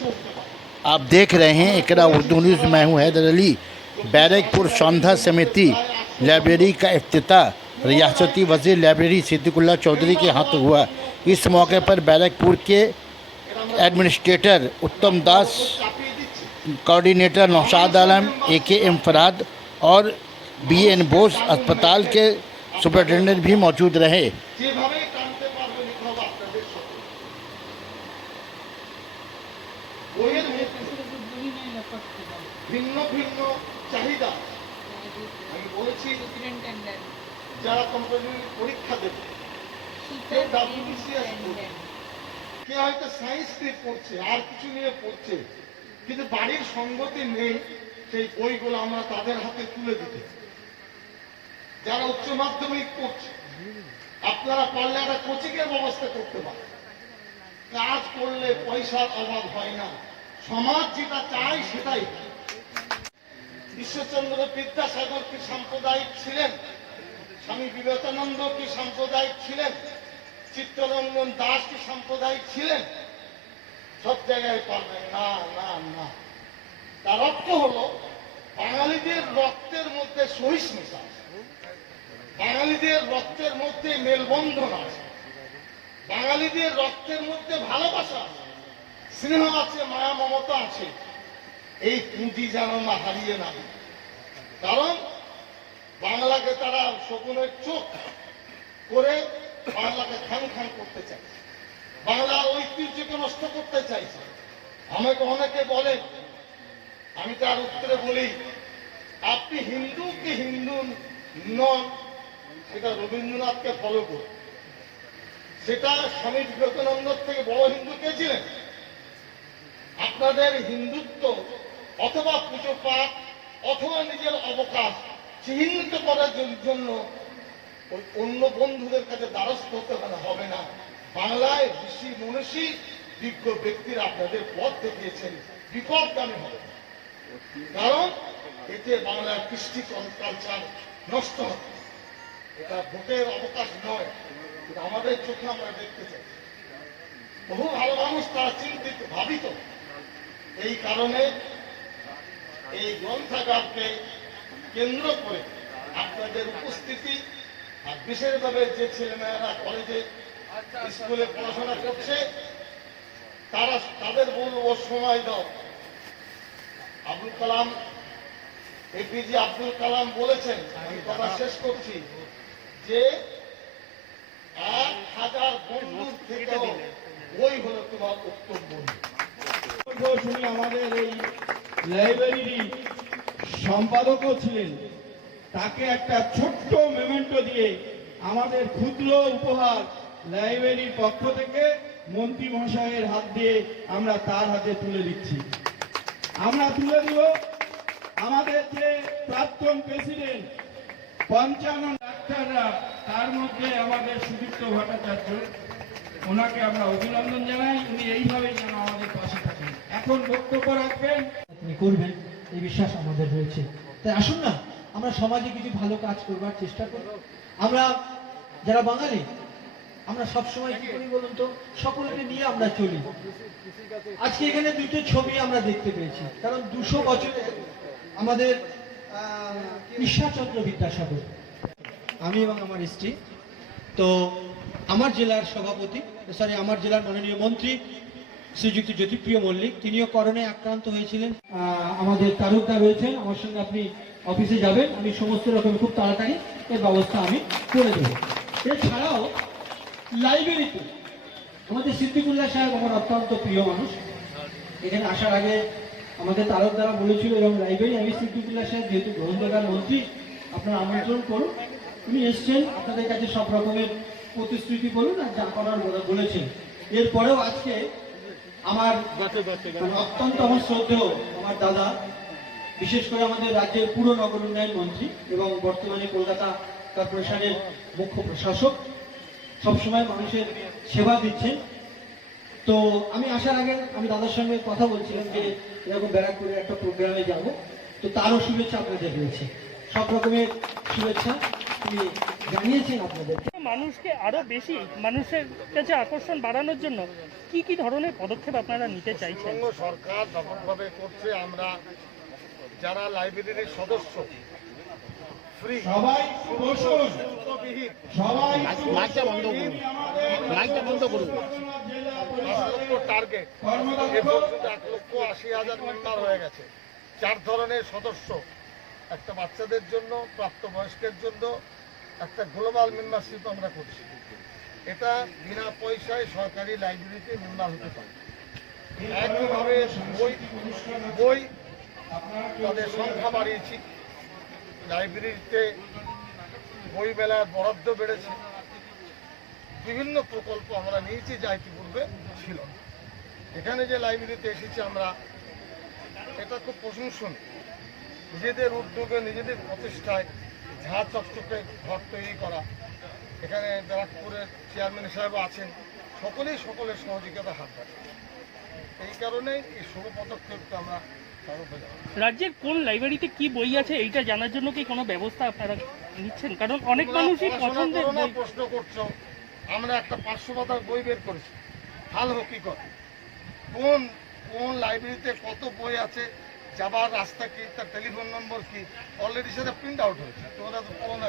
आप देख रहे हैं इकरा उर्दू न्यूज़। मैं हूं हैदर अली। बैरकपुर सौंधा समिति लाइब्रेरी का इफ्तिताह रियासती वज़ीर लाइब्रेरी सिद्दीकुल्लाह चौधरी के हाथ हुआ। इस मौके पर बैरकपुर के एडमिनिस्ट्रेटर उत्तम दास, कोऑर्डिनेटर नौशाद आलम, AKM फराद और BN बोस अस्पताल के सुपरिटेंडेंट भी मौजूद रहे। ভিন্ন ভিন্ন চাহিদা আমি বলেছি যারা কোম্পানির পরীক্ষা দেবে কেউ WBCS পড়ছে, কেউ হয়তো সায়েন্স নিয়ে পড়ছে, আর কিছু নিয়ে পড়ছে, কিন্তু বাড়ির সঙ্গতি নেই সেই বইগুলো আমরা তাদের হাতে তুলে দিতে। যারা উচ্চ মাধ্যমিক পড়ছে আপনারা পারলে একটা কোচিংয়ের ব্যবস্থা করতে পারেন। কাজ করলে পয়সার অভাব হয় না, সমাজ যেটা চায় সেটাই। ঈশ্বরচন্দ্র বিদ্যাসাগর কি সাম্প্রদায়িক ছিলেন? স্বামী বিবেকানন্দ কি সাম্প্রদায়িক ছিলেন? চিত্তরঞ্জন দাস কি সাম্প্রদায়িক ছিলেন? সব জায়গায় পারবেন না, না, না। তার অর্থ হলো বাঙালিদের রক্তের মধ্যে সহিষ্ণুতা আছে, বাঙালিদের রক্তের মধ্যে মেলবন্ধন আছে, বাঙালিদের রক্তের মধ্যে ভালোবাসা আছে, স্নেহ আছে, মায়া মমতা আছে। এই পুঁজি যেন না হারিয়ে না, কারণ বাংলাকে তারা শকুনের চোখ করে বাংলাকে খান খান করতে চাইছে, বাংলার ঐতিহ্যকে নষ্ট করতে চাইছে। আমাকে অনেকে বলে, আমি তার উত্তরে বলি, আপনি হিন্দু কি হিন্দু নন সেটা রবীন্দ্রনাথকে ফলো করুন। সেটা স্বামী বিবেকানন্দ থেকে বড় হিন্দু কে ছিলেন? আপনাদের হিন্দুত্ব অথবা পুজো পাঠ অথবা নিজের অবকাশ চিহ্নিত করার জন্য ওই অন্য বন্ধুদের কাছে দ্বারস্থ হতে হবে না। বাংলায় ঋষি মনীষী বিজ্ঞ ব্যক্তিরা আপনাদের পথ দেখিয়েছেন, বিপদগামী হবে, কারণ এতে বাংলার কৃষ্টি কালচার নষ্ট হবে। এটা ভোটের অবকাশ নয়, এটা আমাদের চোখে আমরা দেখতে চাই। বহু ভালো মানুষ তারা চিন্তিত ভাবিত। এই কারণে এই গ্রন্থাগারকে কেন্দ্র করে আপনাদের উপস্থিতি, আর বিশেষভাবে যে ছেলেমেয়েরা কলেজে স্কুলে পড়াশোনা করছে তারা, তাদের বলবো সময় দাও। আব্দুল কালাম, APJ আব্দুল কালাম বলেছেন, আমি কথা শেষ করছি, যে 1000 বন্ধুর থেকেও বই হলো তোমার উত্তম বন্ধু। শুনি আমাদের এই লাইব্রেরির সম্পাদকও ছিলেন, তাকে একটা ছোট্ট মেমেন্টো দিয়ে আমাদের ক্ষুদ্র উপহার লাইব্রেরির পক্ষ থেকে মন্ত্রী মহাশয়ের হাত দিয়ে আমরা তার হাতে তুলে দিচ্ছি। আমরা তুলে দিব আমাদের যে প্রাক্তন প্রেসিডেন্ট 55 ডাক্তাররা, তার মধ্যে আমাদের সুদীপ্ত ভট্টাচার্য, ওনাকে আমরা অভিনন্দন জানাই। উনি এইভাবেই যেন আমাদের পাশে থাকেন। এখন বক্তব্য রাখবেন, আপনি করবেন এই বিশ্বাস আমাদের রয়েছে। তাই আসুন না, আমরা সমাজে কিছু ভালো কাজ করবার চেষ্টা করি। আমরা যারা বাঙালি, আমরা সবসময় কি করি বলুন তো, সকলকে নিয়ে আমরা চলি। আজকে এখানে দুটো ছবি আমরা দেখতে পেয়েছি, কারণ 200 বছরে আমাদের ঈশ্বরচন্দ্র বিদ্যাসাগর, আমি এবং আমার স্ত্রী, তো আমার জেলার সভাপতি, আমার জেলার মাননীয় মন্ত্রী শ্রীযুক্ত জ্যোতিপ্রিয় মল্লিক, তিনিও করোনায় আক্রান্ত হয়েছিলেন। আমাদের তালুকদার রয়েছেন, আমার সঙ্গে আপনি অফিসে যাবেন, আমি সমস্ত রকম খুব তাড়াতাড়ি এর ব্যবস্থা আমি করে দেব। এছাড়াও লাইব্রেরিতে আমাদের সিদ্দিকুল্লাহ সাহেব আমার অত্যন্ত প্রিয় মানুষ। এখানে আসার আগে আমাদের তালুকদারা বলেছিল, এবং লাইব্রেরি, আমি সিদ্দিকুল্লাহ সাহেব যেহেতু গ্রন্থাগার মন্ত্রী, আপনারা আমন্ত্রণ করুন। উনি এসছেন, আপনাদের কাছে সব রকমের প্রতিশ্রুতি বলুন আর যা করার বলেছেন। এরপরেও আজকে আমার অত্যন্ত আমার শ্রদ্ধেয় আমার দাদা, বিশেষ করে আমাদের রাজ্যের পুরো নগর উন্নয়ন মন্ত্রী এবং বর্তমানে কলকাতা কর্পোরেশনের মুখ্য প্রশাসক, সবসময় মানুষের সেবা দিচ্ছেন। তো আমি আসার আগে আমি দাদার সঙ্গে কথা বলছিলাম যে এরকম ব্যারাকপুরের একটা প্রোগ্রামে যাব, তো তারও শুভেচ্ছা আপনাদের রয়েছে, সব রকমের শুভেচ্ছা তিনি জানিয়েছেন আপনাদের। মানুষকে আরো বেশি মানুষের কাছে আকর্ষণ বাড়ানোর জন্য কি কি ধরনের পদক্ষেপ আপনারা নিতে চাইছেন? পশ্চিমবঙ্গ সরকার ব্যাপকভাবে করছে। আমরা যারা লাইব্রেরির সদস্য ফ্রি সবাই একটু বসুন, শুল্কবিহীন সবাই একটু মাইকটা বন্ধ করুন। মাইকটা বন্ধ করুন। জেলা 5 লক্ষ টার্গেট, এ কর্মদক্ষ পর্যন্ত 1,80,000 মেম্বার হয়ে গেছে। 4 ধরনের সদস্য, একটা বাচ্চাদের জন্য, প্রাপ্তবয়স্কের জন্য, একটা গ্লোবাল মেম্বারশিপ আমরা করছি। এটা বিনা পয়সায় সরকারি লাইব্রেরিতে মেম্বার হতে পারে। একইভাবে বই তাদের সংখ্যা বাড়িয়েছি, লাইব্রেরিতে বই মেলার বরাদ্দ বেড়েছে, বিভিন্ন প্রকল্প আমরা নিয়েছি যা ইতিপূর্বে ছিল। এখানে যে লাইব্রেরিতে এসেছি আমরা, এটা খুব প্রশংসনীয়। নিজেদের উদ্যোগে, নিজেদের প্রচেষ্টায় ঝাঁ চকচকে ঘর তৈরি করা। এখানে ব্যারাকপুরের চেয়ারম্যান সাহেব আছেন, সকলের সহযোগিতা হাত রাখে। এই কারণেই এই শুভ পদক্ষেপকে আমরা স্বাগত জানাই। রাজ্যের কোন লাইব্রেরিতে কি বই আছে এইটা জানার জন্য কি কোনো ব্যবস্থা আপনারা নিচ্ছেন? কারণ অনেক তোমরা মানুষই পড়াশোনা পছন্দের করো না, বই। প্রশ্ন করছো। আমরা একটা 500 পাতার বই বের করেছি, হাল হকিকত। কোন কোন লাইব্রেরিতে কত বই আছে, যাবার রাস্তা কি, তার টেলিফোন নম্বর কি, অলরেডি সেটা প্রিন্ট আউট হয়েছে। তোমরা তো পড়ো না।